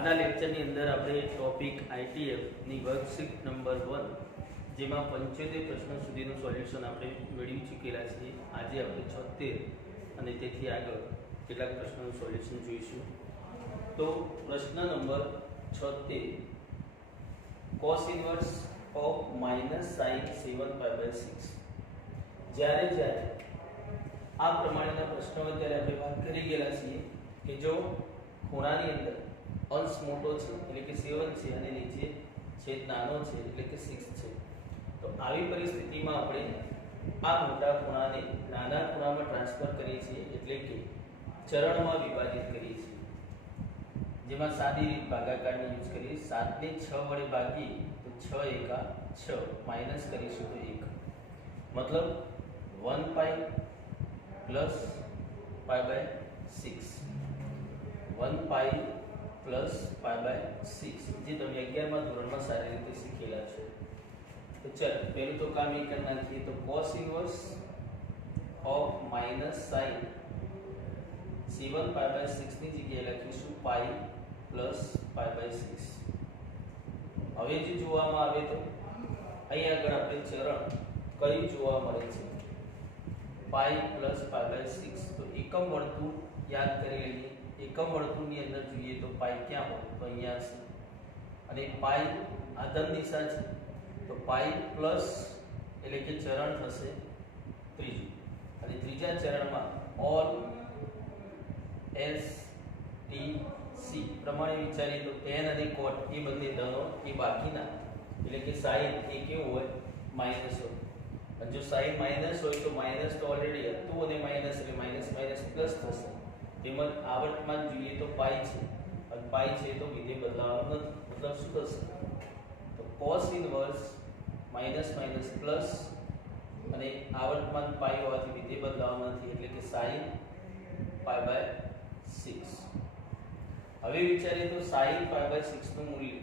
આજના લેક્ચરની અંદર આપણે ટોપિક આઈટીએફની વર્કશીટ નંબર 1 જેમાં 75 પ્રશ્નો સુધીનું સોલ્યુશન આપણે મેળવી ચૂકેલા છીએ. આજે આપણે 76 અને તેથી આગળ કેટલાક પ્રશ્નોનું સોલ્યુશન જોઈશું. તો પ્રશ્ન number 76 cos inverse of -sin 7π/6. જ્યારે આ પ્રમાણેના પ્રશ્નો અત્યારે આપણે વાત કરી ગયેલા છીએ કે જો ખૂણાની અંદર અંશ મોટો છે એટલે કે 7 છે અને નીચે છેદ નાનો છે એટલે કે 6 છે, તો આવી પરિસ્થિતિમાં આપણે આ મોટા ખૂણાને નાના ખૂણામાં ટ્રાન્સફર કરીએ છીએ એટલે કે ચરણમાં વિભાજિત કરીએ છીએ, જેમાં સાદી રીત ભાગાકારની યુઝ કરીએ. 7 ને 6 વડે ભાગીએ તો 6 એકા 6 માઈનસ કરીશું તો 1, મતલબ 1π પ્લસ π/6 1π પ્લસ π/6 જે તમે 11મા ધોરણમાં સારી રીતે શીખેલા છે. તો ચલો પહેલું તો કામ એ કરી નાખીએ. તો cos ઇન્વર્સ ઓફ -sin 7π/6 ની જગ્યાએ લખીશું π પ્લસ π/6. હવે જે જોવામાં આવે તો અહીં આગળ આપણે ચરણ કયું જોવા મળે છે? π પ્લસ π/6. તો એકમ વર્તુળ યાદ કરી લઈએ. એકમ વર્તુળની અંદર જોઈએ તો પાઈ ક્યાં હોય? તો અહીંયા છે. અને પાઈ આધન દિશા છે તો પાઈ પ્લસ એટલે કે ચરણ થશે ત્રીજું, અને ત્રીજા ચરણમાં ઓલ એસ ટી સી પ્રમાણે વિચારીએ તો tan અને cot એ બંને ધનો એ બાકીના એટલે કે sin એ કેવું હોય? માઈનસ હોય. અને જો sin માઈનસ હોય તો માઈનસ તો ઓલરેડી હતું અને માઈનસ એટલે માઈનસ માઈનસ પ્લસ થશે. તેમજ આવર્તમાન જોઈએ તો પાઈ છે અને પાઈ છે તો વિધેય બદલાવાનું નથી, મતલબ શું થશે? તો cos inverse minus minus plus અને આવર્તમાન પાઈ હોવાથી વિધેય બદલાવાનું નથી એટલે કે sin π/6. હવે વિચારીએ તો sin π/6 નું મૂલ્ય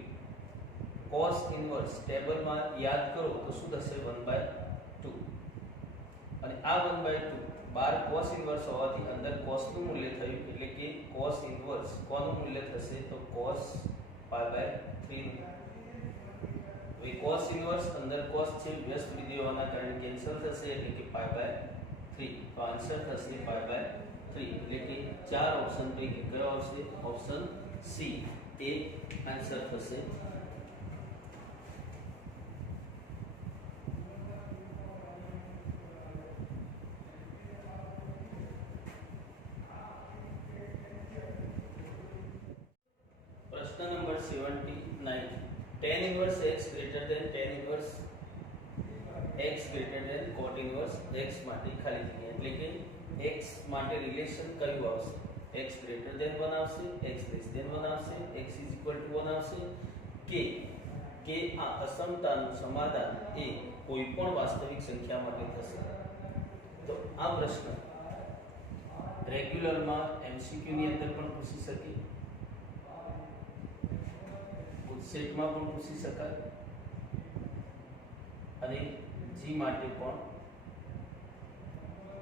cos ઇન્વર્સ ટેબલમાં યાદ કરો તો શું થશે? 1/2. અને આ 1/2 બાર cos ઇન્વર્સ હોવાથી અંદર cos નું મૂલ્ય થયું એટલે કે cos ઇન્વર્સ કોનું મૂલ્ય થશે? તો cos π/3. હવે cos ઇન્વર્સ અંદર cos છે, વ્યસ્ત વિધેય હોવાના કારણે કેન્સલ થશે એટલે કે π/3. તો આન્સર થશે π/3 એટલે કે ચાર ઓપ્શન પૈકી કયો આવશે? ઓપ્શન સી એ આન્સર થશે. प्रश्न number 79 tan inverse x greater than tan inverse x greater than cot inverse x માટે ખાલી જગ્યા એટલે કે x માટે રિલેશન કયું આવશે? x greater than 1 આવશે, x less than 1 આવશે, x is equal to 1 આવશે કે આ અસમતાનું સમાધાન એ કોઈપણ વાસ્તવિક સંખ્યા માટે થશે. તો આ પ્રશ્ન રેગ્યુલરમાં MCQ ની અંદર પણ પૂછી શકે, સેટમાં પણ પૂછી શકાય અને જી માટે પણ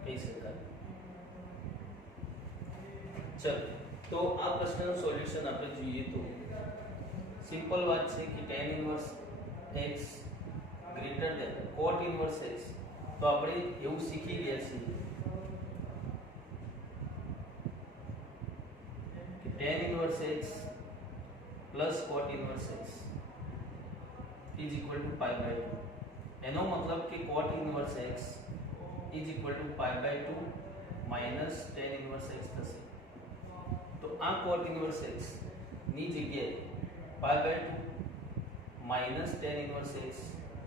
કહી શકાય. ચલો તો આ પ્રશ્નનું સોલ્યુશન આપણે જોઈએ તો સિમ્પલ વાત છે કે tan inverse x greater than cot inverse x. તો આપણે એવું શીખી ગયા છીએ કે tan inverse x plus cot inverse x is equal to π/2. એનો મતલબ કે cot inverse x is equal to π/2 minus tan inverse x થશે. તો આ cot ઇનવર્સ x ની જગ્યાએ π/2 માઈનસ tan ઇનવર્સ x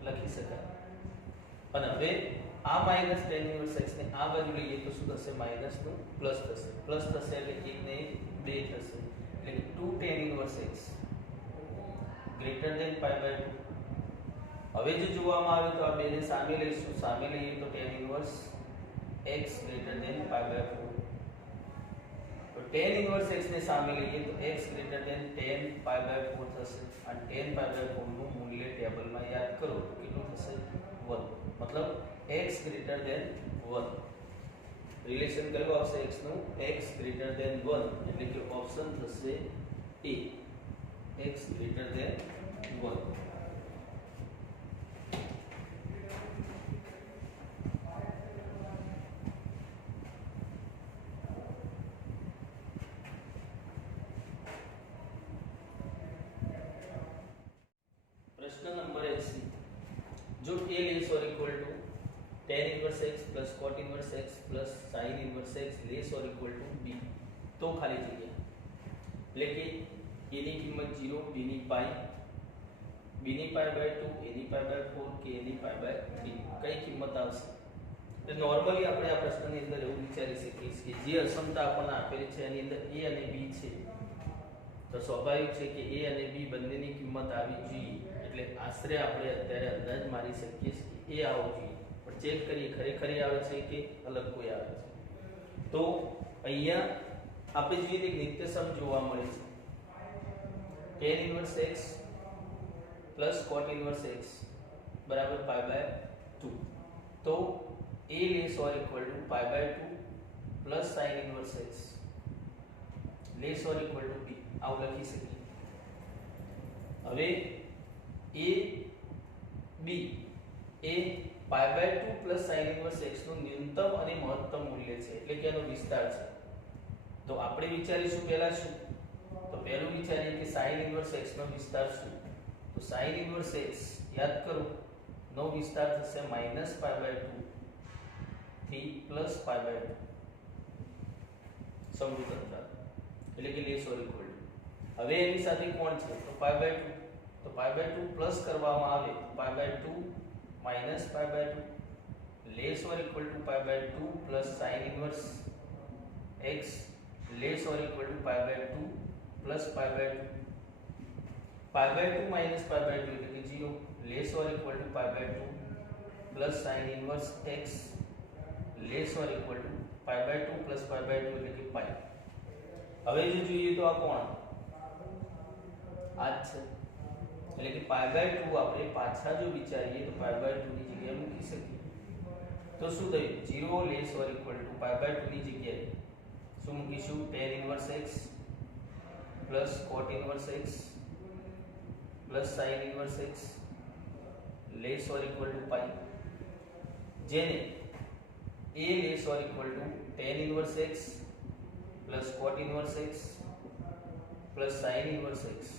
લખી શકાય. અને હવે આ માઈનસ tan ઇનવર્સ x ને આ બાજુ લઈએ તો શું થશે? માઈનસ નું પ્લસ થશે. પ્લસ થશે એટલે 1 ને 2 થશે એટલે 2 tan inverse x greater than π/2. હવે જો જોવામાં આવે તો આ બેને સામે લઈશું, સામે લઈએ તો tan inverse x greater than π/4. તો tan ઇનવર્સ x ને સામે લઈએ તો x ગ્રેટર ધેન tan π/4 થશે. અને tan π/4 નું મૂલ્ય ટેબલમાં યાદ કરો કેટલું થશે? 1. મતલબ x ગ્રેટર ધેન 1. રિલેશન કયું આવશે x નું? x ગ્રેટર ધેન 1 એટલે કે ઓપ્શન થશે A. જો a less or equal to tan inverse x plus cot inverse x plus sin inverse x less or equal to b તો ખાલી જગ્યા એટલે કે a ની કિંમત 0 b ની પાઈ b ની પાઈ બાય 2 a ની પાઈ બાય 4 કે a ની પાઈ બાય 3 કઈ કિંમત આવશે? તો નોર્મલી આપણે આ પ્રશ્નની અંદર એવું વિચારી શકીએ કે જે અસમતા આપણને આપેલી છે એની અંદર a અને b છે તો સ્વાભાવિક છે કે a અને b બંનેની કિંમત આવી જોઈએ એટલે આશરે આપણે અત્યારે અંદાજ મારી શકીએ કે a આવવું જોઈએ પણ ચેક કરીએ ખરેખર આવે છે કે અલગ કોઈ આવે છે તો અહીંયા આપણે જોઈએ એક નિત્ય સમ જોવા મળે છે tan inverse x plus cot inverse x બરાબર પાઈ બાય 2 તો a less or equal to pi by 2 plus sin inverse x less or equal to b આવું લખી શકીએ હવે a b એ pi by 2 plus sin inverse x નું ન્યૂનતમ અને મહત્તમ મૂલ્ય છે એટલે કે એનો વિસ્તાર છે તો આપણે વિચારીશું પહેલા શું તો પહેલું વિચારીએ કે sin ઇન્વર્સ x નો વિસ્તાર શું તો sin ઇન્વર્સ x યાદ કરો નો વિસ્તાર થશે માઈનસ પાઈ બાય 2 થી પ્લસ પાઈ બાય 2 સમજુ કરતા એટલે કે લેસ ઓર ઇક્વલ ટુ હવે એની સાથે કોણ છે તો પાઈ બાય 2 તો પાઈ બાય 2 પ્લસ કરવામાં આવે તો pi by 2 minus pi by 2 less or equal to pi by 2 plus sin inverse x less or equal to pi by 2 plus pi by 2 pi by 2 minus pi by 2 એટલે કે 0 less or equal to pi by 2 plus sin inverse x less or equal to pi by 2 plus pi by 2 એટલે કે પાઈ હવે જો જોઈએ તો આ કોણ આ છે એટલે કે પાઈ બાય 2 આપણે પાછા જો વિચારીએ તો પાઈ બાય 2 ની જગ્યાએ મૂકી શકીએ તો શું થયું 0 less or equal to pi by 2 ની જગ્યાએ શું મૂકીશું tan inverse x plus cot inverse x plus sin inverse x less or equal to pi જેને a less or equal to tan inverse x plus cot inverse x plus sin inverse x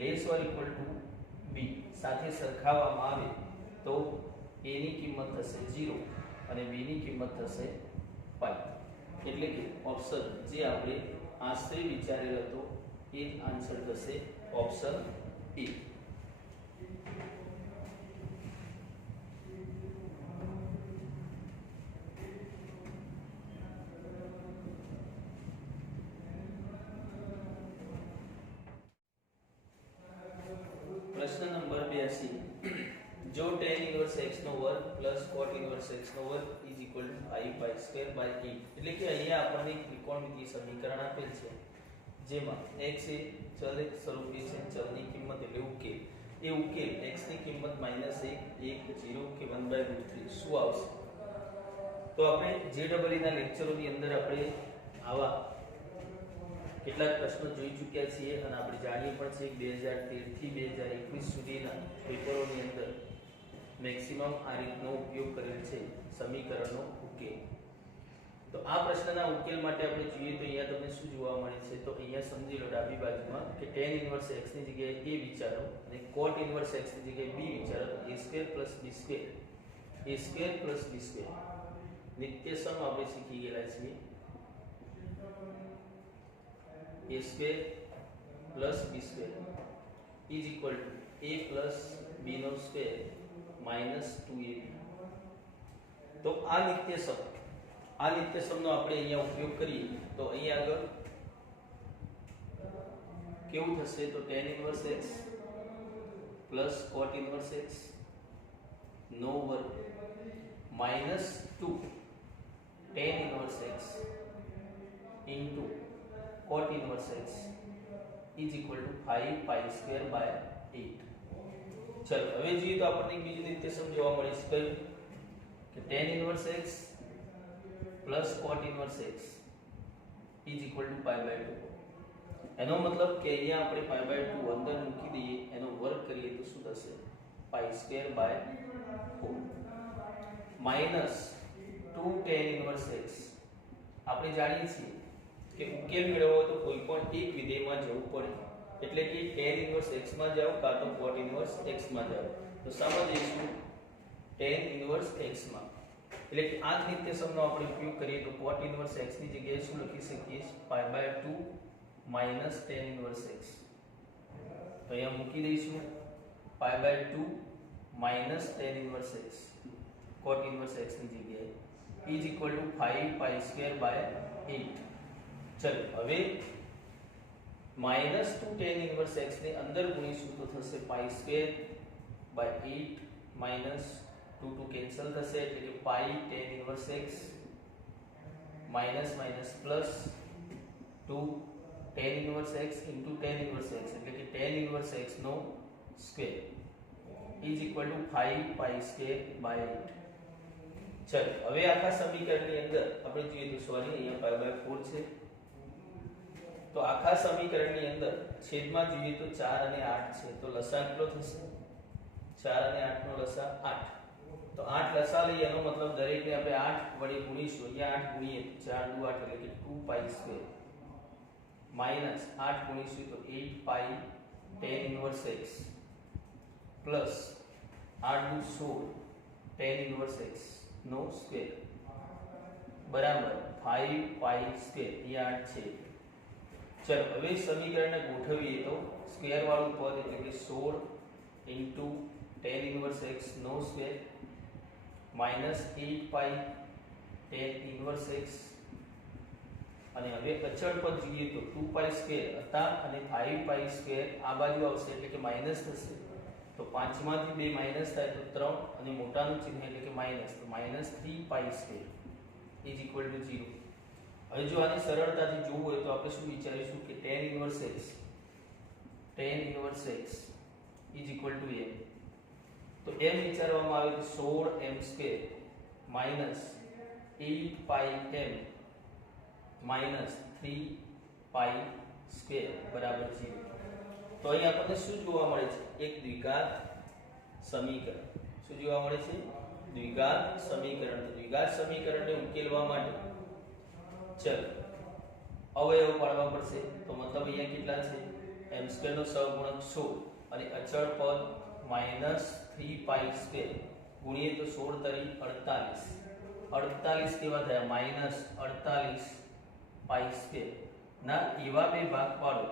less or equal to b સાથે સરખાવવામાં આવે તો a ની કિંમત થશે 0 અને b ની કિંમત થશે પાઈ એટલે કે ઓપ્શન જે આપણે આશરે વિચારેલો હતો એ જ આન્સર થશે ઓપ્શન એ પ્રશ્ન નંબર 82 જો tan ઇન્વર્સ x નો વર્ગ પ્લસ cot ઇન્વર્સ x નો વર્ગ is equal to i pi square by 8 એટલે કે અહીંયા આપણને એક ત્રિકોણમિતિય સમીકરણ આપેલ છે જેમાં x એ ચલ સ્વરૂપે છે ચલની કિંમત એટલે ઉકેલ એ ઉકેલ x ની કિંમત -1 1 0 કે 1/√3 શું આવશે તો આપણે JEE ના લેક્ચરોની અંદર આપણે આવા કેટલાક પ્રશ્નો જોઈ ચૂક્યા છીએ અને આપણે જાણીએ પણ છે કે 2013 થી 2021 સુધીના પેપરોની અંદર મેક્સિમમ આ રીતનો ઉપયોગ કરેલ છે સમીકરણનો ઉકેલ તો આ પ્રશ્નના ઉકેલ માટે આપણે જોઈએ તો અહીંયા તમને શું જોવા મળે છે તો અહીંયા સમજી લો ડાબી બાજુમાં કે tan ઇન્વર્સ x ની જગ્યાએ a વિચારો અને cot ઇન્વર્સ x ની જગ્યાએ b વિચારો તો a² + b² નિત્ય સમ આપણે શીખી ગયેલા છીએ a² + b² is equal to a plus b નો સ્ક્વેર minus 2ab તો આ નિત્ય સમનો આપણે અહીંયા ઉપયોગ કરીએ તો અહીંયા આગળ કેવું થશે તો tan inverse x plus cot inverse x નો વર્ગ minus 2 tan inverse x into cot inverse x is equal to 5 pi square by 8 ચલો હવે જોઈએ તો આપણને એક બીજું નિત્ય સમ જોવા મળે છે કે tan inverse x plus cot inverse x is equal to pi by 2 એનો મતલબ કે અહીંયા આપણે pi by 2 અંદર મૂકી દઈએ એનો વર્ગ કરીએ તો શું થશે pi square by 4 minus 2 tan inverse x આપણે જાણીએ છીએ કે ઉકેલ મેળવવો તો કોઈ પણ એક વિધેયમાં જવું પડે એટલે કે tan ઇન્વર્સ x માં જાઓ કાં તો cot ઇન્વર્સ x માં જાઓ તો શામાં જઈશું tan ઇન્વર્સ x માં, એટલે કે આ જ નિત્યસમનો આપણે ઉપયોગ કરીએ તો cot ઇન્વર્સ x ની જગ્યાએ શું લખી શકીએ π/2 માઈનસ tan ઇન્વર્સ x, તો અહીંયા મૂકી દઈશું π/2 minus tan inverse x cot inverse x ની જગ્યાએ is equal to 5π²/8. ચલો હવે -2 tan ઇન્વર્સ x ને અંદર ગુણીશું તો થશે π²/8 માઈનસ 2 કેન્સલ થશે એટલે કે pi tan inverse x minus minus plus 2 tan inverse x into tan inverse x એટલે કે tan ઇન્વર્સ x નો સ્ક્વેર is equal to 5π²/8. ચલો હવે આખા સમીકરણની અંદર આપણે જોઈએ તો સોરી અહીંયા π/4 છે, તો આખા સમીકરણની અંદર છેદમાં જોઈએ તો 4 અને 8 છે, તો લસા કેટલો થશે 4 અને 8 નો લસા 8, તો 8 લસા લઈએ એનો મતલબ દરેકને આપણે 8 વડે ગુણીશું, અહીંયા 8 ગુણીએ તો 4 દુ 8 એટલે કે 2π² માઈનસ 8 ગુણીશું તો 8π tan ઇન્વર્સ x પ્લસ 8 દુ 16 tan ઇન્વર્સ x નો સ્ક્વેર બરાબર 5π², એ 8 છે. ચલો હવે સમીકરણને ગોઠવીએ તો સ્ક્વેર વાળું પદ એટલે કે 16 into tan ઇન્વર્સ x નો square minus 8π tan inverse x, અને હવે અચળ પદ જોઈએ તો 2π² હતા અને 5π² આ બાજુ આવશે એટલે કે માઈનસ થશે, તો 5 માંથી 2 માઈનસ થાય તો 3 અને મોટાનું ચિહ્ન એટલે કે માઈનસ, તો -3π² is equal to 0. હવે જો આની સરળતાથી જોવું હોય તો આપણે શું વિચારીશું કે tan inverse x is equal to m, તો m વિચારવામાં આવે તો 16m² માઈનસ 8πm માઈનસ 3π² બરાબર 0. તો અહીં આપણને શું જોવા મળે છે એક દ્વિઘાત સમીકરણ, શું જોવા મળે છે દ્વિઘાત સમીકરણ. તો દ્વિઘાત સમીકરણને ઉકેલવા માટે ચલો અવયવ પાડવા પડશે, તો મતલબ અહીંયા કેટલા છે m² નો સહગુણક 16 અને અચળ પદ -3π² ગુણીએ તો 16 તરી 48 કેવા થયા -48π² ના એવા બે ભાગ પાડો,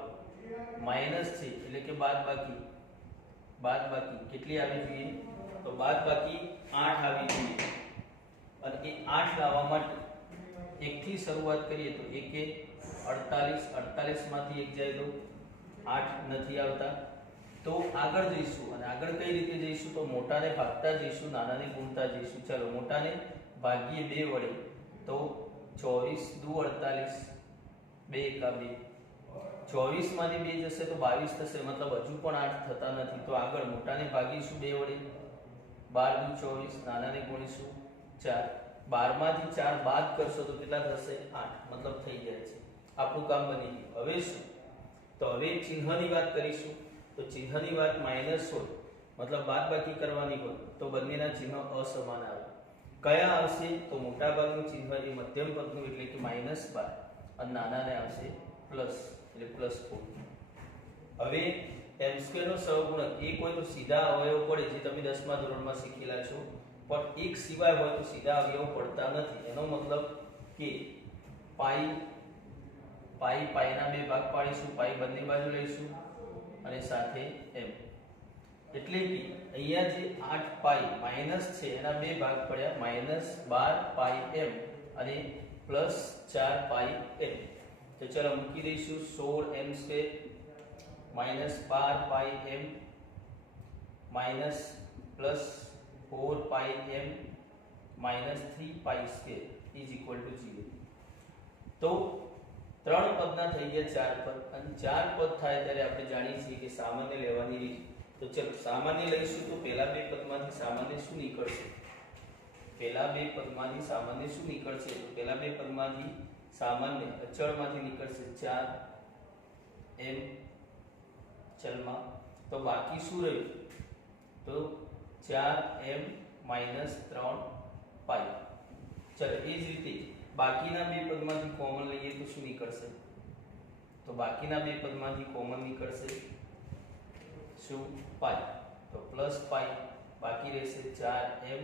માઈનસ છે એટલે કે બાદબાકી કેટલી આવી જોઈએ તો બાદબાકી 8 આવી જોઈએ, અને એ 8 લાવવા માટે 1 થી શરૂઆત કરીએ તો 1 48 માંથી 1 જાય તો 8 નથી આવતા, તો આગળ જઈશું અને આગળ કઈ રીતે જઈશું તો મોટાને ભાગતા જઈશું, નાનાને ગુણતા જઈશું. ચલો મોટાને ભાગીએ 2 વડે તો 24 દુ 48 2 એકા 2, 24 માંથી 2 જશે તો 22 થશે, મતલબ હજુ પણ 8 થતા નથી, તો આગળ મોટાને ભાગીશું 2 વડે 12 દુ 24, નાનાને ગુણીશું 4, 12 માંથી 4 બાદ કરશો તો કેટલા થશે 8, મતલબ થઈ જાય છે, આપણું કામ બની ગયું. હવે શું તો હવે ચિહ્નની વાત કરીશું, તો ચિહ્નની વાત માઈનસ હોય મતલબ બાદબાકી કરવાની હોય તો બંનેના ચિહ્ન અસમાન આવે. કયા આવશે તો મોટા ભાગનું ચિહ્ન એ મધ્યમ પદનું એટલે કે -12 અને નાનાને આવશે પ્લસ એટલે +4. હવે m² નો સહગુણક એક હોય તો સીધા અવયવ પડે જે તમે 10મા ધોરણમાં શીખેલા છો, પણ એક સિવાય હોય તો સીધા અવયવ પડતા નથી. એનો મતલબ કે પાઈના બે ભાગ પાડીશું, પાઈ બંને બાજુ લઈશું અને સાથે m, એટલે કે અહીંયા જે 8π માઈનસ છે એના બે ભાગ પડ્યા -12πm અને +4πm. તો ચલો મૂકી દઈશું 16m² -12πm +4πm -3π² is equal to 0. તો ત્રણ પદના થઈ ગયા 4 પદ, અને 4 પદ થાય ત્યારે આપણે જાણીએ છીએ કે સામાન્ય લેવાની રીત. તો ચલો સામાન્ય લઈશું તો પહેલા બે પદમાંથી સામાન્ય શું નીકળશે, પહેલા બે પદમાંથી સામાન્ય શું નીકળશે તો પહેલા બે પદમાંથી સામાન્ય અચળમાંથી નીકળશે 4m ચલમાં, તો બાકી શું રહ્યું તો 4m -3π. ચલો એ જ રીતે બાકીના બે પદમાંથી કોમન લઈએ તો શું નીકળશે, તો બાકીના બે પદમાંથી કોમન નીકળશે શું પાઈ, તો +π બાકી રહેશે 4m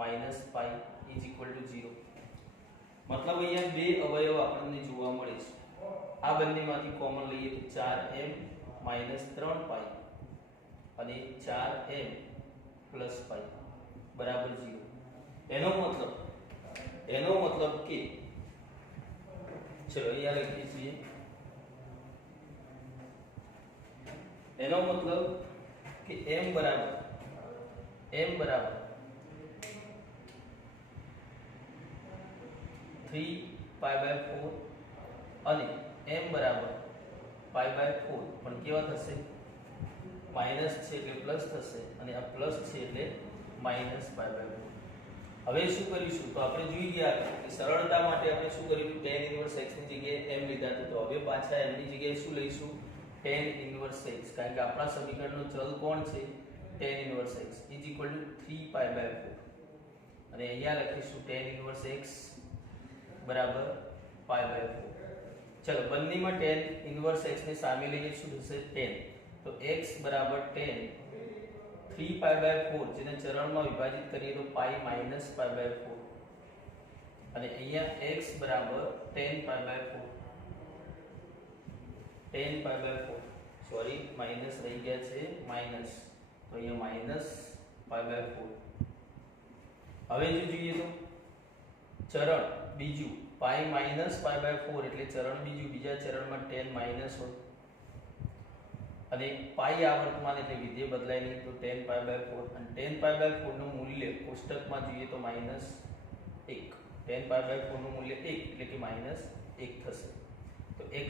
minus pi is equal two 0. મતલબ અહીંયા બે અવયવ આપણને જોવા મળે છે. આ બંનેમાંથી કોમન લઈએ તો 4m માઇનસ 3 પાઈ અને 4m પ્લસ પાઈ બરાબર 0. એનો મતલબ કે ચલો અહીંયા લખીએ છીએ. એનો મતલબ કે m બરાબર 3 પાઈ બાય 4 અને m બરાબર પાઈ બાય 4 પણ કેવા થશે? માઈનસ છે એટલે પ્લસ થશે અને આ પ્લસ છે એટલે માઈનસ પાઈ બાય 4. હવે શું કરીશું? તો આપણે જોઈ ગયા કે સરળતા માટે આપણે શું કર્યું? tan ઇન્વર્સ x ની જગ્યાએ m લીધા હતા. તો હવે પાછા m ની જગ્યાએ શું લઈશું? tan inverse x. કારણ કે આપણા સમીકરણનો ચલ કોણ છે? tan inverse x is equal to 3 pi by 4 અને અહીંયા લખીશું tan ઇન્વર્સ x બરાબર પાઈ બાય 4. ચલો બંનેમાં tan ઇન્વર્સ x ને સામે લઈએ શું થશે? tan. તો x બરાબર tan 3 પાઈ બાય 4 જેને ચરણમાં વિભાજિત કરીએ તો પાઈ માઈનસ પાઈ બાય 4 અને અહીંયા x બરાબર tan pi by 4 tan pi by 4 sorry minus રહી ગયા છે માઈનસ, તો અહીંયા માઈનસ પાઈ બાય 4. હવે જો જોઈએ તો ચરણ બીજું પાઈ માઈનસ પાઈ બાય 4 એટલે ચરણ બીજું, બીજા ચરણમાં tan માઈનસ હોય અને પાઈ આવર્તમાન એટલે વિધેય બદલાય નહીં તો tan પાઈ બાય 4 અને tan પાઈ બાય 4 નું મૂલ્ય કોષ્ટકમાં જોઈએ તો -1. tan પાઈ બાય 4 નું મૂલ્ય 1 એટલે કે -1 થશે. તો x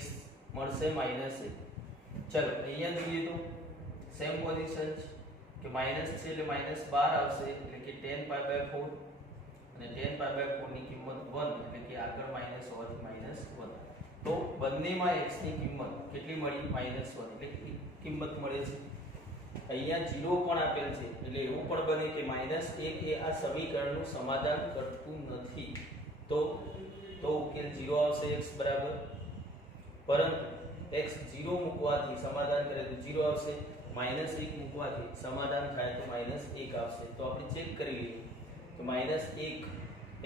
મળશે -1. ચલો અહીંયા જોઈએ તો સેમ પોઝિશન કે માઈનસ છે એટલે -12 આવશે એટલે કે tan પાઈ બાય 4 અને tan પાઈ બાય 4 ની કિંમત 1 એટલે કે આગળ માઈનસ હોવાથી -1. તો બંનેમાં x ની કિંમત કેટલી મળી? -1 એટલે કે કિંમત મળે છે. અહીંયા 0 પણ આપેલ છે એટલે એવું પણ બને કે -1 એ આ સમીકરણનું સમાધાન કરતું નથી. તો ઉકેલ 0 આવશે x બરાબર, પરંતુ x 0 મૂકવાથી સમાધાન કરે તો 0 આવશે, -1 મૂકવાથી સમાધાન થાય તો -1 આવશે. તો આપણે ચેક કરી લઈએ તો -1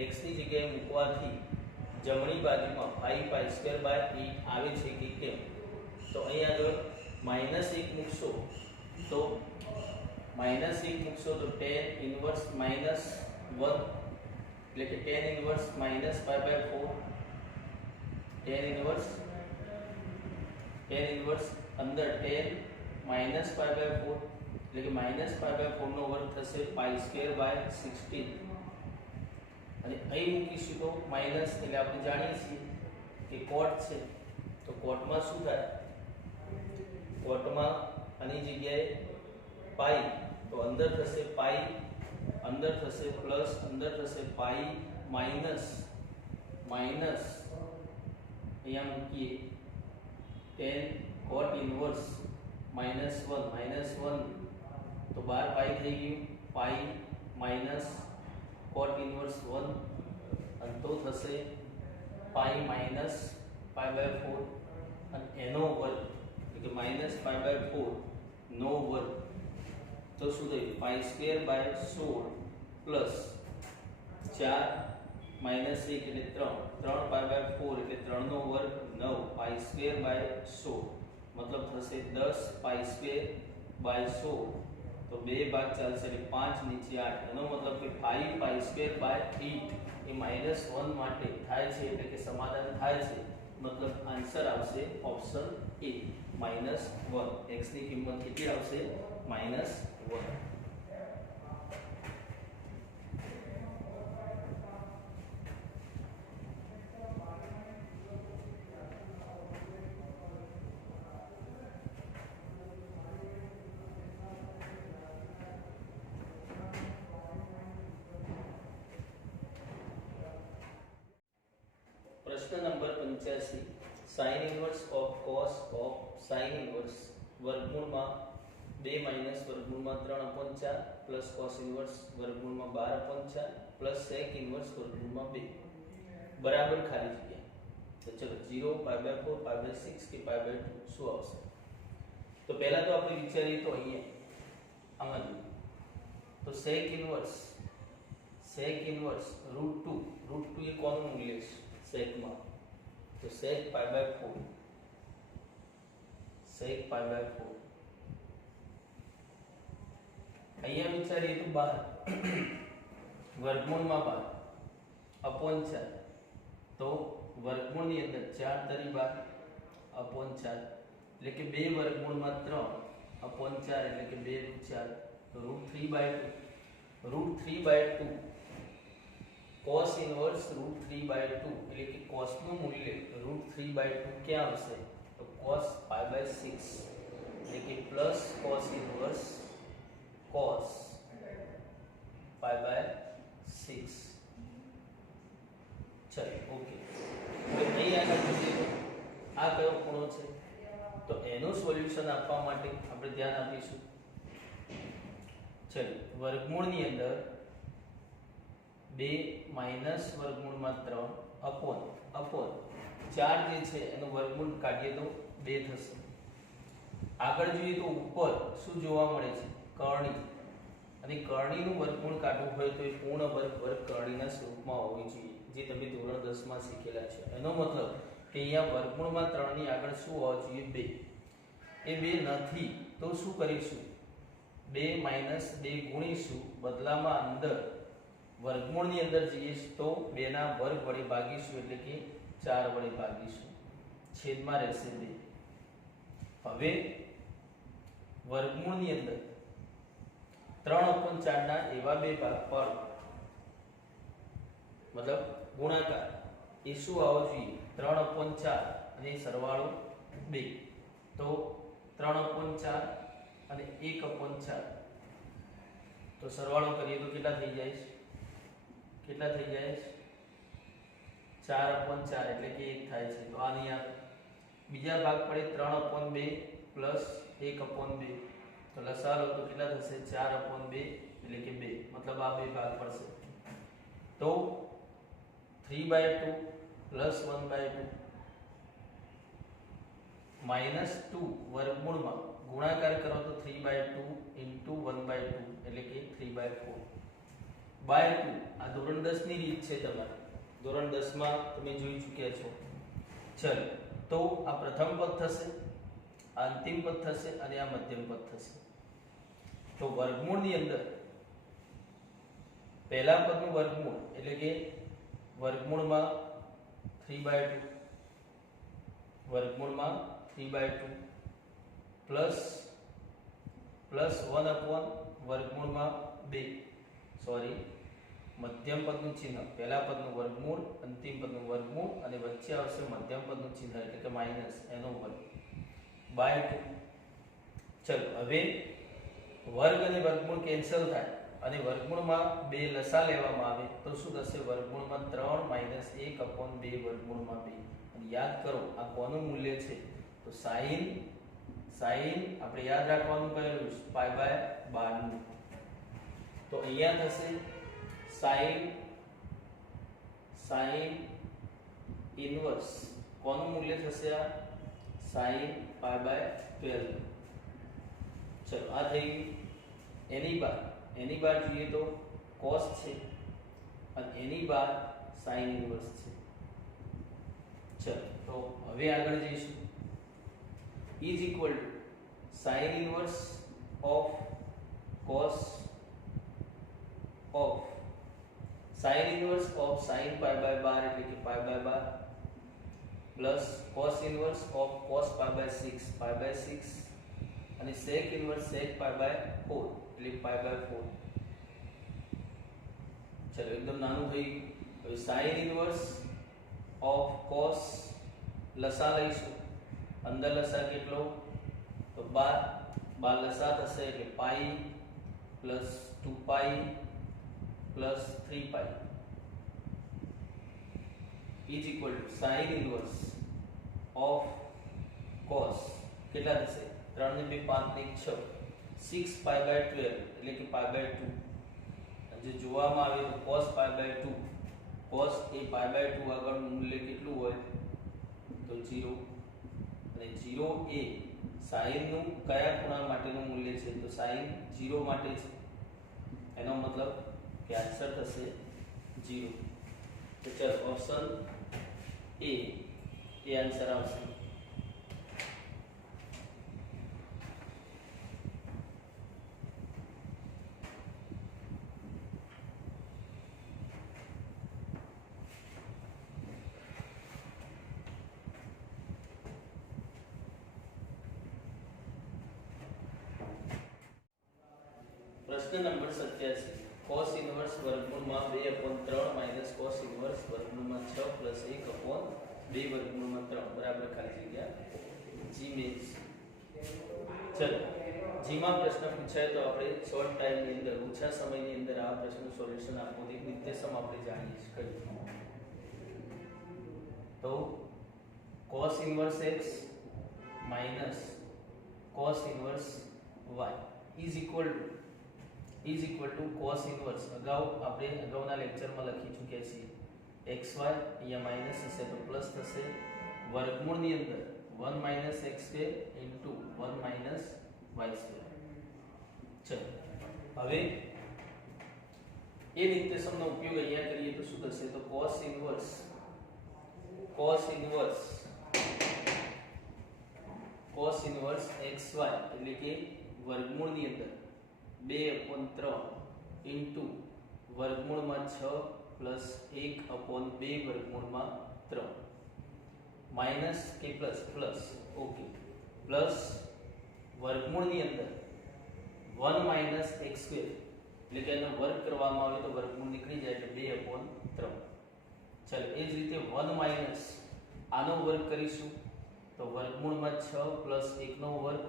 x ની જગ્યાએ મૂકવાથી જમણી બાજુમાં 5π² 8 આવે છે કે કેમ? તો અહીંયા આગળ -1 મૂકશો તો tan ઇન્વર્સ -1 એટલે કે tan inverse -pi by 4 tan inverse અંદર tan -પાઈ બાય 4 એટલે કે -પાઈ બાય 4 નો વર્ગ થશે π² 16 અને અહીં મૂકીશું તો માઈનસ એટલે આપણે જાણીએ છીએ કે કોટ છે તો કોટમાં શું થાય? કોટમાં આની જગ્યાએ પાઈ તો અંદર થશે પાઈ, અંદર થશે પ્લસ, અંદર થશે પાઈ માઈનસ અહીંયા મૂકીએ tan cot ઇન્વર્સ -1 તો 12 પાઈ થઈ ગયું, પાઈ માઈનસ cot ઇન્વર્સ 1 અને તો થશે પાઈ માઈનસ પાઈ બાય 4 અને એનો વર્ગ એટલે કે -પાઈ બાય 4 નો વર્ગ તો શું થયું? π² બાય 16 પ્લસ 4 -1 એટલે 3 પાઈ બાય 4 એટલે 3 નો વર્ગ 9 π² બાય 16 મતલબ થશે 10 π² બાય 16 તો 2 ભાગ ચાલશે એટલે 5 નીચે 8 એનો મતલબ કે 5π² બાય 8 એ -1 માટે થાય છે એટલે કે સમાધાન થાય છે. મતલબ આન્સર આવશે ઓપ્શન એ -1. x ની કિંમત કેટલી આવશે? -1. प्रश्न number 85 sin inverse of cos of sin inverse वर्गमूल में 2 माइनस वर्गमूल में 3/4 प्लस cos inverse वर्गमूल में 12/4 प्लस sec inverse वर्गमूल में 2 बराबर खाली जगह. तो चलो 0 π/4 π/6 के π/2 શું આવશે? તો પહેલા તો આપણે વિચારીએ તો અહીંયા આમાં જો તો તો sec inverse √2 એ કોનું મૂલ્ય છે sec માં તો sec pi by 4 અહીંયા વિચારીએ તો 12 વર્ગમૂળમાં 12 અપોન 4 તો વર્ગમૂળની અંદર 4 તરી 12 અપોન 4 એટલે કે 2 વર્ગમૂળમાં 3 અપોન 4 એટલે કે 2 * 4 તો √3/2 cos ઇન્વર્સ √3/2 એટલે કે cos નું મૂલ્ય √3/2 ક્યાં આવશે તો cos pi/6 એટલે કે plus cos inverse cos pi/6 ચલો ઓકે હવે અહીં આગળ જોઈએ તો આ કયો ખૂણો છે તો એનું સોલ્યુશન આપવા માટે આપણે ધ્યાન આપીશું ચલો વર્ગમૂળની અંદર 2 માઈનસ વર્ગમૂળમાં 3 અપોન 4 જે છે એનું વર્ગમૂળ કાઢીએ તો 2 થશે આગળ જોઈએ તો ઉપર શું જોવા મળે છે કર્ણી અને કર્ણીનું વર્ગમૂળ કાઢવું હોય તો એ પૂર્ણ વર્ગ કર્ણીના સ્વરૂપમાં હોવી જોઈએ જે તમે ધોરણ 10 માં શીખેલા છે એનો મતલબ કે અહીંયા વર્ગમૂળમાં 3 ની આગળ શું હોવું જોઈએ 2 એ 2 નથી તો શું કરીશું 2 માઈનસ 2 ગુણીશું બદલામાં અંદર વર્ગમૂળની અંદર જઈએ તો 2 ના વર્ગ વડે ભાગીશું એટલે કે 4 વડે ભાગીશું છેદમાં રહેશે 2 હવે વર્ગમૂળની અંદર 3/4 ના એવા 2 ભાગ પાડો મતલબ ગુણાકાર એ શું આવવો જોઈએ 3/4 અને સરવાળો 2 તો 3/4 અને 1/4 તો સરવાળો કરીએ તો કેટલા થઈ જાય છે 4/4 એટલે કે 1 થાય છે તો આની આ બીજા ભાગ પડે 3/2 પ્લસ 1/2 તો લસા લો તો કેટલા થશે 4/2 એટલે કે 2 મતલબ આ બે ભાગ પડશે તો 3/2 પ્લસ 1/2 માઈનસ 2 વર્ગમૂળમાં ગુણાકાર કરો તો 3/2 into 1/2 એટલે કે 3/4 by 2 આ ધોરણ 10 ની રીત છે તમારે ધોરણ 10 માં તમે જોઈ ચૂક્યા છો ચલો તો આ પ્રથમ પદ થશે આ અંતિમ પદ થશે અને આ મધ્યમ પદ થશે તો વર્ગમૂળની અંદર પહેલા પદનું વર્ગમૂળ એટલે કે વર્ગમૂળમાં 3/2 વર્ગમૂળમાં 3/2 પ્લસ 1 upon વર્ગમૂળમાં 2 સોરી મધ્યમ પદનું ચિહ્ન પહેલા પદનું વર્ગમૂળ અંતિમ પદનું વર્ગમૂળ અને વચ્ચે આવશે મધ્યમ પદનું ચિહ્ન એટલે કે માઈનસ એનો વર્ગ બાય 2 ચલો હવે વર્ગ અને વર્ગમૂળ કેન્સલ થાય અને વર્ગમૂળમાં 2 લસા લેવામાં આવે તો શું થશે વર્ગમૂળમાં 3 - 1/2 વર્ગમૂળમાં 2 અને યાદ કરો આ કોનું મૂલ્ય છે તો sin આપણે યાદ રાખવાનું કહેલું છે pi/12 નું તો અહીંયા થશે sin ઇન્વર્સ કોનું મૂલ્ય થશે આ sin pi/12 ચલો આ થઈ ગયું એની બાર જોઈએ તો cos છે અને એની બાર sin ઇન્વર્સ છે ચલો તો હવે આગળ જઈશું is equal to sin inverse of cos of sin inverse of sin pi/12 એટલે કે pi/12 plus cos inverse of cos pi/6 અને sec inverse sec pi/4 એટલે pi/4 ચલો એકદમ નાનું થઈ ગયું હવે sin inverse of cos લસા લઈશું અંદર લસા કેટલો તો 12 લસા થશે એટલે pi plus 2 pi plus 3 pi is equal two sin inverse of cos કેટલા થશે 3 ને 2 5 ને 6 6 pi/12 એટલે કે pi/2 જે જોવામાં આવે તો cos pi/2 cos એ pi/2 આગળ મૂલ્ય કેટલું હોય તો 0 અને 0 એ sin નું કયા ખૂણા માટેનું મૂલ્ય છે તો sin 0 માટે છે એનો મતલબ કે આન્સર થશે 0. તો ચલો ઓપ્શન એ આન્સર આવશે. प्रश्न नंबर 87 cos इनवर्स वर्गमूल 2/3 माइनस cos इनवर्स वर्गमूल 6 प्लस 1/2 वर्गमूल 3 बराबर खाली जग्या जी में. चलो जी में प्रश्न पूछाय तो આપણે શોર્ટ ટાઈમ ની અંદર ઓછા સમયની અંદર આ પ્રશ્નનું સોલ્યુશન આપવું એક નિર્દેશમ આપણે જાણીએ છીએ. તો cos inverse x minus cos inverse y is equal to cos inverse. અગાઉ આપણે અગાઉના લેક્ચરમાં લખી ચૂક્યા છીએ xy અહીંયા માઈનસ હશે તો પ્લસ થશે વર્ગમૂળની અંદર 1 - x² into 1 - y². ચલો હવે એ નિર્દેશકનો ઉપયોગ અહીંયા કરીએ તો શું થશે તો cos inverse xy એટલે કે વર્ગમૂળની અંદર 2/3 into વર્ગમૂળમાં 6 પ્લસ 1/2 વર્ગમૂળમાં 3 માઈનસ કે પ્લસ ઓકે પ્લસ વર્ગમૂળની અંદર 1 - x² એટલે કે એનો વર્ગ કરવામાં આવે તો વર્ગમૂળ નીકળી જાય એટલે 2/3. ચાલો એ જ રીતે 1 - આનો વર્ગ કરીશું તો વર્ગમૂળમાં 6 પ્લસ 1 નો વર્ગ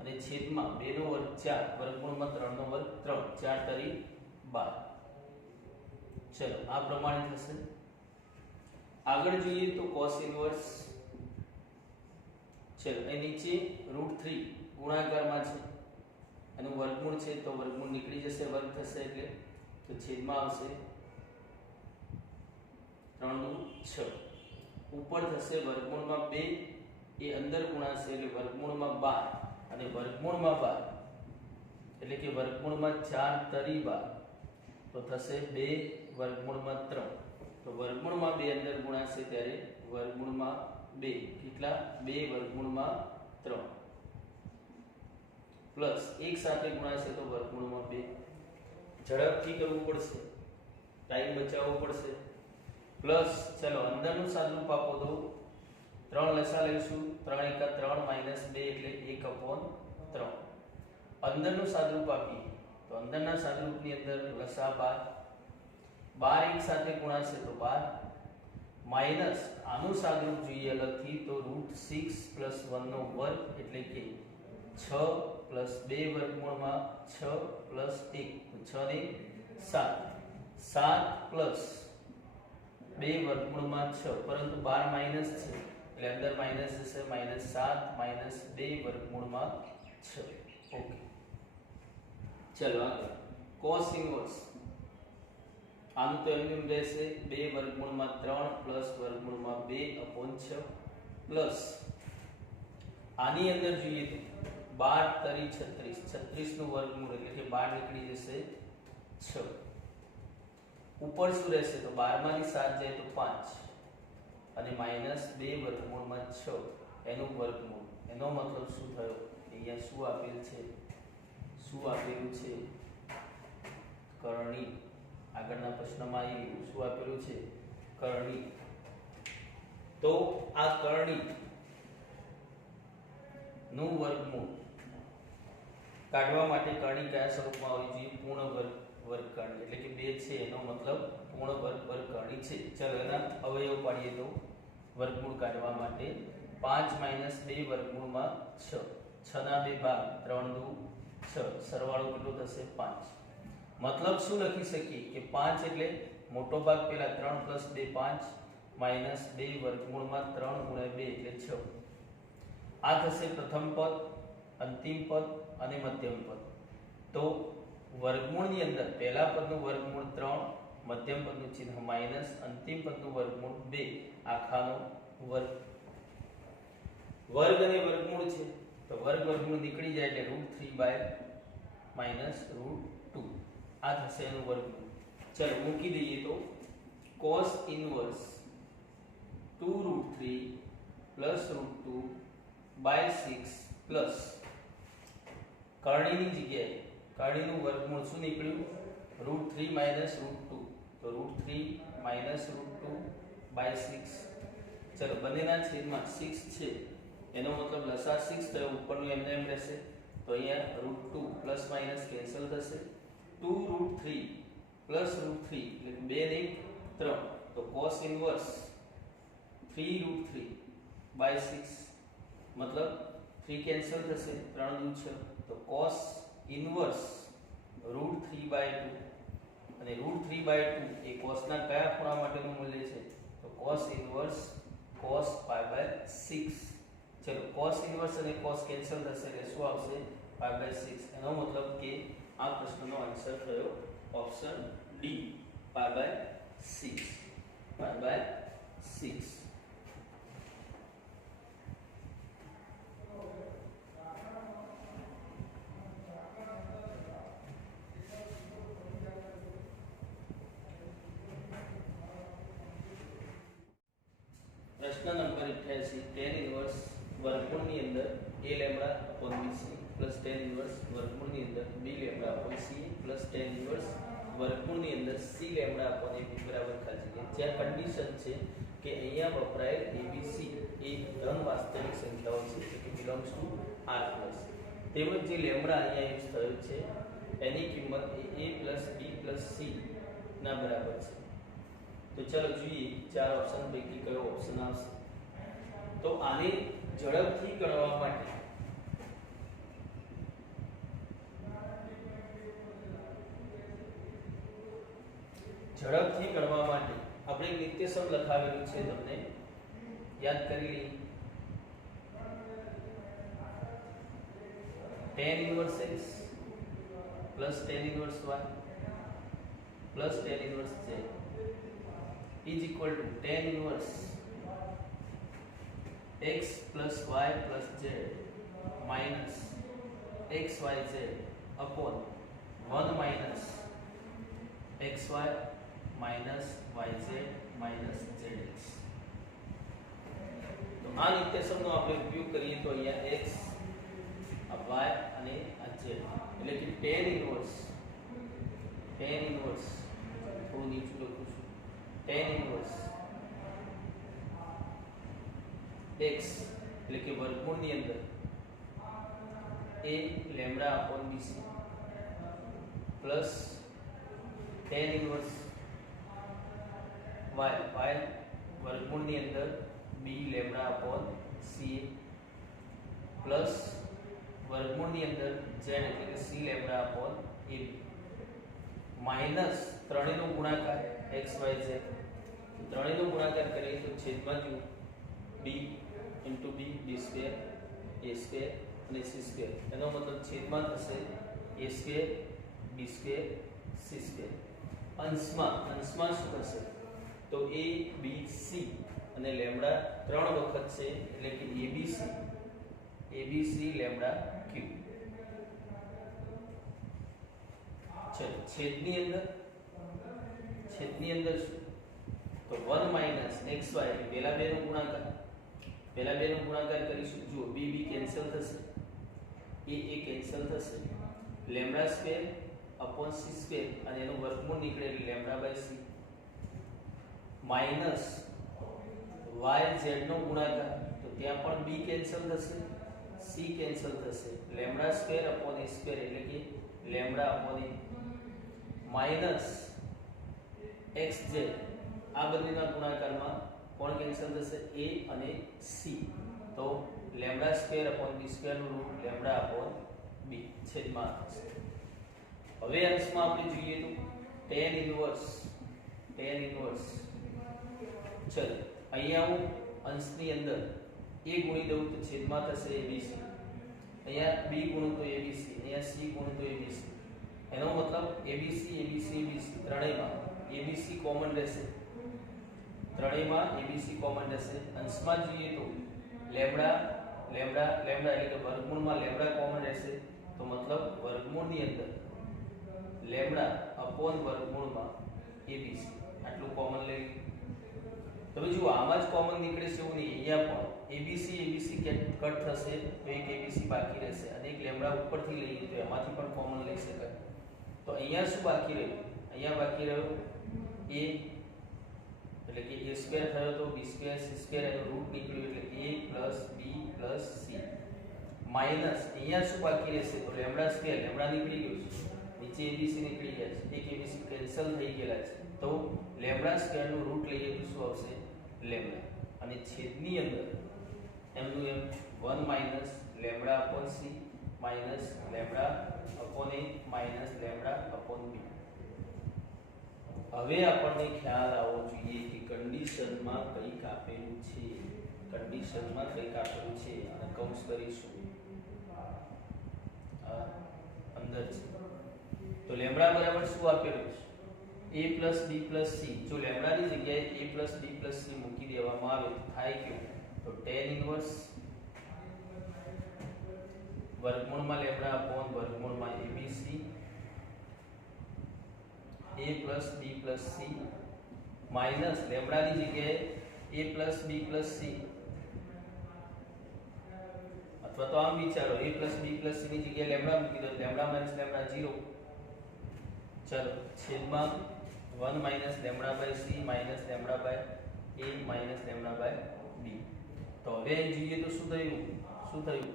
અને છેદમાં 2 નો વર્ગ 4 વર્ગમૂળમાં 3 નો વર્ગ 3 4 તરી 12. ચલો આ પ્રમાણે થશે. આગળ જોઈએ તો cos ઇનવર્સ ચલો એ નીચે √3 ગુણાકારમાં છે એનું વર્ગમૂળ છે તો વર્ગમૂળ નીકળી જશે વર્ગ થશે એટલે તો છેદમાં આવશે 3 નું 6 ઉપર થશે વર્ગમૂળમાં 2 એ અંદર ગુણાશે એટલે વર્ગમૂળમાં 12 અને વર્ગમૂળમાં 12 એટલે કે વર્ગમૂળમાં 4 તરી 12 તો થશે 2 વર્ગમૂળમાં 3 તો વર્ગમૂળમાં 2 અંદર ગુણાશે ત્યારે વર્ગમૂળમાં 2 કેટલા 2 વર્ગમૂળમાં 3 પ્લસ 1 સાથે ગુણાશે તો વર્ગમૂળમાં 2. ઝડપથી કરવું પડશે ટાઈમ બચાવવો પડશે. પ્લસ ચલો અંદરનું સાદુરૂપ આપો તો 3 લસા લઈશું 3 * 3 - 2 એટલે 1/3. અંદરનું સાદુરૂપ આપીએ તો અંદરના સાદુરૂપની અંદર લસા 12 એક સાથે ગુણાશે તો 12 માઈનસ આનું સાદુરૂપ જોઈએ અલગથી તો √6 + 1 નો વર્ગ એટલે કે 6 + 2 વર્ગમૂળમાં 6 + 1 તો 6 ને 7 7 + 2 વર્ગમૂળમાં 6 પરંતુ 12 માઈનસ છે એટલે અંદર માઈનસ જશે -7 - 2 વર્ગમૂળમાં 6. ઓકે ચલો આગળ cos ઇનવર્સ આનું તો એમ રહેશે 2 વર્ગમૂળમાં 3 પ્લસ વર્ગમૂળમાં 2/6 પ્લસ આની અંદર જોઈએ તો 12 તરી 36 36 નું વર્ગમૂળ એટલે કે 12 નીકળી જશે 6. ઉપર શું રહેશે તો 12 માંથી 7 જાય તો 5 અને -2 વર્ગમૂળમાં 6 એનું વર્ગમૂળ એનો મતલબ શું થયો અહીંયા શું આપેલું છે કરણી. આગળના પ્રશ્નમાં આવ્યું શું આપેલું છે કરણી. તો આ કરણી નું વર્ગમૂળ કાઢવા માટે કરણી કયા સ્વરૂપમાં આવવી જોઈએ પૂર્ણ વર્ગ કરણી એટલે કે 2 છે એનો મતલબ પૂર્ણ વર્ગ કરણી છે. ચલો એના અવયવ પાડીએ તો વર્ગમૂળ કાઢવા માટે 5 - 2 વર્ગમૂળમાં 6 6 ના 2 ભાગ 3 દુ 6 સરવાળો કેટલો થશે 5. મતલબ શું લખી શકીએ કે 5 એટલે મોટો ભાગ પેલા 3 + 2 5 -2 વર્ગમૂળમાં 3 × 2 એટલે 6. આ થશે પ્રથમ પદ અંતિમ પદ અને મધ્યમ પદ. તો વર્ગમૂળની અંદર પહેલા પદનું વર્ગમૂળ 3 મધ્યમ પદનું ચિહ્ન માઈનસ અંતિમ પદનું વર્ગમૂળ 2 આખાનો વર્ગ. વર્ગ અને વર્ગમૂળ છે તો વર્ગમૂળ નીકળી જાય એટલે √3 - √2 આ થશે એનું વર્ગમૂળ. ચલો મૂકી દઈએ તો cos inverse 2√3 plus √2 by 6 plus કર્ણીની જગ્યાએ કર્ણીનું વર્ગમૂળ શું નીકળ્યું? √3 માઇનસ √2, તો √3 માઇનસ √2 બાય 6. ચલો બંનેના છેદમાં 6 છે, એનો મતલબ લસા 6 થયો, ઉપરનું એમને એમ રહેશે, તો અહીંયા √2 પ્લસ માઇનસ કેન્સલ થશે. 2√3 પ્લસ √3 એટલે 2 ને 3, તો cos ઇન્વર્સ 3√3 બાય 6 મતલબ 3 કેન્સલ થશે, 3 દૂ 6, તો cos ઇન્વર્સ √3 બાય 2, અને √3/2 એ cos ના કયા ખૂણા માટેનું મૂલ્ય છે? તો cos ઇન્વર્સ cos π/6. ચલો cos ઇન્વર્સ અને cos કેન્સલ થશે એટલે શું આવશે? π/6. એનો મતલબ કે આ પ્રશ્નનો આન્સર થયો ઓપ્શન ડી, π/6. π/6. પ્રશ્ન નંબર 88 tan ઇન્વર્સ વર્ગમૂળની અંદર a lambda upon bc plus tan inverse વર્ગમૂળની અંદર b lambda upon c plus tan inverse વર્ગમૂળની અંદર c લેમ્બડા અપોન ab બરાબર ખાલી જગ્યા. જ્યાં કન્ડિશન છે કે અહીંયા વપરાયેલ abc એ ધન વાસ્તવિક સંખ્યાઓ છે, એટલે k belongs to R plus. તેમજ જે લેમ્બડા અહીંયા યુઝ થયો છે એની કિંમત એ a plus b plus c ના બરાબર છે. તો ચાલો જોઈએ ચાર ઓપ્શન પૈકી કયો ઓપ્શન આવશે. તો આને ઝડપથી ગણવા માટે આપણે એક નિત્યસમ લખાવેલું છે, તમને યાદ કરી લઈએ. tan inverse x plus tan inverse y plus tan inverse z is equal to tan inverse x plus y plus z minus xyz upon 1 minus xy minus yz minus zx. તો આ નિત્યસમનો આપણે ઉપયોગ કરીએ તો અહીંયા x, y અને z એટલે કે tan inverse થોડું નીચું લખું છું, tan inverse x એટલે કે વર્ગમૂળની અંદર a lambda upon bc plus tan inverse y વર્ગમૂળની અંદર b lambda upon ca plus વર્ગમૂળની અંદર z એટલે કે c lambda upon ab minus ત્રણેયનો ગુણાકાર x y z. ત્રણેયનો ગુણાકાર કરીએ તો છેદમાં જુઓ b into b, b square, a square અને c square. એનો મતલબ છેદમાં થશે a square, b square, c square. અંશમાં શું થશે? તો a b c અને લેમ્બડા 3 વખત છે એટલે કે abc લેમ્બડા q. ચલો છેદની અંદર શું? તો 1 માઈનસ xy પેલા બેનો ગુણાકાર કરીશું. જુઓ b કેન્સલ થશે, a કેન્સલ થશે, lambda square upon c square અને એનું વર્ગમૂળ નીકળે એટલે lambda by c minus yz નો ગુણાકાર, તો ત્યાં પણ b કેન્સલ થશે, c કેન્સલ થશે, lambda square upon a square એટલે કે lambda upon a minus xz. આ બંનેના ગુણાકારમાં કોણ કેન્સલ થશે? a અને c, તો lambda square upon b square નું રૂટ લેમ્બડા અપોન b છેદમાં થશે. હવે અંશમાં આપણે જોઈએ તો tan ઇન્વર્સ ચલો અહીંયા હું અંશની અંદર a ગુણી દઉં તો છેદમાં થશે abc, અહીંયા b ગુણું તો abc, અહીંયા c ગુણું તો abc. એનો મતલબ abc ત્રણેયમાં abc કોમન રહેશે, અંશમાં જોઈએ તો લેમ્બડા એટલે કે વર્ગમૂળમાં લેમ્બડા કોમન રહેશે, તો મતલબ વર્ગમૂળની અંદર લેમ્ડા અપોન વર્ગમૂળમાં એબીસી આટલું કોમન લઈ તમે જુઓ આમાં જ કોમન નીકળે છે એવું નહીં અહીંયા પણ એબીસી એબીસી કટ થશે તો એક એબીસી બાકી રહેશે અને એક લેમ્ડા ઉપરથી લઈએ તો એમાંથી પણ કોમન લઈ શકાય તો અહીંયા શું બાકી રહ્યું અહીંયા બાકી રહ્યો a એટલે કે a સ્ક્વેર થયો તો b સ્ક્વેર c સ્ક્વેર એનો રૂટ નીકળ્યો એટલે a b c માઈનસ અહીંયા શું બાકી રહેશે તો લેમ્ડા સ્ક્વેર લેમ્ડા નીકળી ગયું છે નીચે abc નીકળી ગયા છે એક abc કેન્સલ થઈ ગયેલા છે તો લેમ્ડા સ્ક્વેર નું રૂટ લઈએ તો શું આવશે લેમ્ડા અને છેદની અંદર એમનું એમ 1 minus lambda upon c minus lambda upon a minus lambda upon b હવે આપણને ખ્યાલ આવવો જોઈએ કે કન્ડિશનમાં કંઈક આપેલું છે કન્ડિશનમાં કંઈક આપેલું છે અને કૌંસ કરીશું અંદર છે તો લેમ્ડા બરાબર શું આપેલું છે a b c જો લેમ્ડાની જગ્યાએ a b c મૂકી દેવામાં આવે તો થાય કેવું તો tan ઇન્વર્સ વર્ગમૂળમાં લેમ્ડા અપોન વર્ગમૂળમાં abc a b c minus લેમ્ડાની જગ્યાએ a b c અથવા તો આમ વિચારો a b c ની જગ્યાએ લેમ્ડા મૂકી દો લેમ્ડા માઈનસ લેમ્ડા 0 ચલો છેદમાં 1 minus lambda by c minus lambda by a minus lambda by b તો હવે જોઈએ તો શું થયું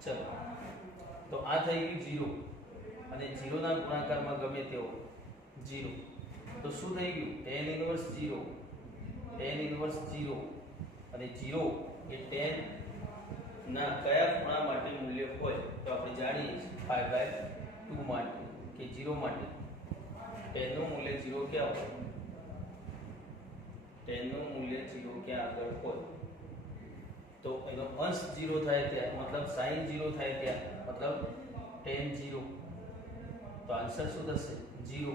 ચલો તો આ થઈ ગયું 0 અને 0 ના ગુણાકારમાં ગમે તેવો 0 તો શું થઈ ગયું tan ઇન્વર્સ 0 અને 0 એ tan ના કયા ખૂણા માટે મૂલ્ય હોય તો આપણે જાણીએ છીએ 5/2 માટે કે 0 માટે tan નું મૂલ્ય 0 ક્યાં હોય tan નું મૂલ્ય 0 ક્યાં આગળ હોય तो एनो अंश 0 થાય ત્યાં मतलब sin 0 થાય ત્યાં मतलब tan 0 તો આન્સર શું થશે 0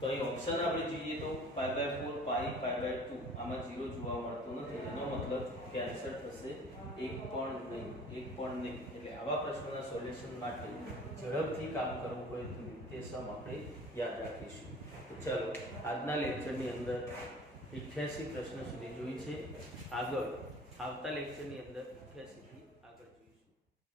તો અહીં ઓપ્શન આપણે જોઈએ તો π/4 π/2 આમાં 0 જોવા મળતો નથી એનો મતલબ કે આન્સર થશે 1 પણ નહીં એટલે આવા પ્રશ્નોના સોલ્યુશન માટે ઝડપથી કામ કરવું હોય તો તે સમ આપણે યાદ રાખીશું તો ચાલો આજના લેક્ચરની અંદર 88 પ્રશ્ન સુધી જોઈ છે આગળ આવતા લેક્ચરની અંદર 88